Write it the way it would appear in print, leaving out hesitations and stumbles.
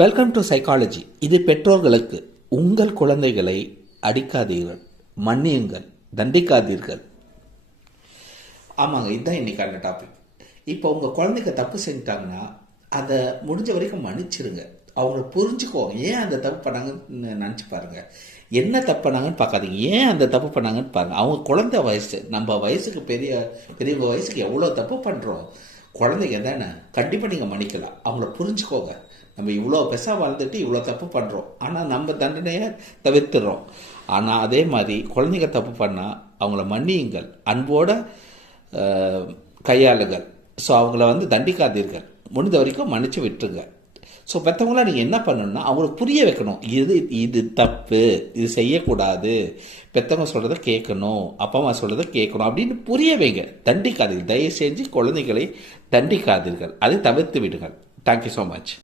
Welcome to psychology. இது பெற்றோர்களுக்கு. உங்கள் குழந்தைகளை அடிக்காதீர்கள், மன்னியுங்கள், தண்டிக்காதீர்கள். ஆமாங்க, இதுதான் இன்னைக்கான டாபிக். இப்போ உங்கள் குழந்தைங்க தப்பு செஞ்சிட்டாங்கன்னா அதை முடிஞ்ச வரைக்கும் மன்னிச்சிருங்க. அவங்கள புரிஞ்சுக்கோங்க. ஏன் அந்த தப்பு பண்ணாங்கன்னு நினச்சி பாருங்க. என்ன தப்பு பண்ணாங்கன்னு பார்க்காதீங்க, ஏன் அந்த தப்பு பண்ணாங்கன்னு பாருங்க. அவங்க குழந்தை வயசு, நம்ம வயசுக்கு பெரியவங்க வயசுக்கு எவ்வளோ தப்பு பண்ணுறோம். குழந்தைங்க தானே, கண்டிப்பாக நீங்கள் மன்னிக்கலாம். அவங்கள புரிஞ்சுக்கோங்க. நம்ம இவ்வளோ பெருசாக வாழ்ந்துட்டு இவ்வளோ தப்பு பண்ணுறோம், ஆனால் நம்ம தண்டனையை தவிர்த்துறோம். ஆனால் அதே மாதிரி குழந்தைங்க தப்பு பண்ணால் அவங்கள மன்னியுங்கள், அன்போட கையாளுங்கள். ஸோ அவங்கள தண்டிக்காதீர்கள், முடிந்த வரைக்கும் மன்னிச்சு விட்டுருங்க. ஸோ பெற்றவங்களாம் நீங்கள் என்ன பண்ணணும்னா அவங்களுக்கு புரிய வைக்கணும். இது தப்பு, இது செய்யக்கூடாது, பெற்றவங்க சொல்கிறத கேட்கணும், அப்பா அம்மா சொல்கிறத கேட்கணும் அப்படின்னு புரிய வைங்க. தண்டிக்காதீர்கள். தயவு செஞ்சு குழந்தைகளை தண்டிக்காதீர்கள், அதை தவிர்த்து விடுங்கள். Thank you so much.